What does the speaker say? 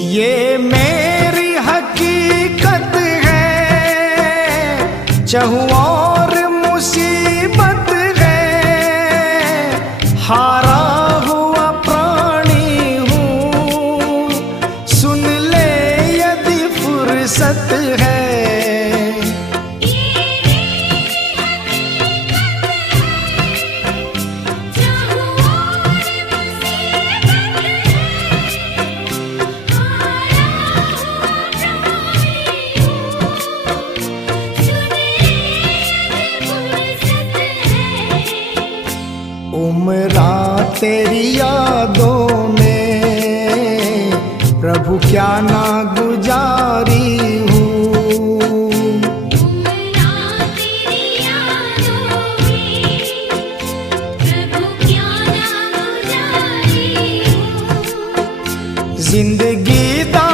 ये मेरी हकीकत है, चाहूं और मुसीबत है, हारा हुआ प्राणी हूँ, सुन ले यदि फुर्सत है। उम्रा तेरी यादों में प्रभु क्या ना गुजारी हूँ। उम्रा तेरी यादों में प्रभु क्या ना गुजारी हूँ। जिंदगी दा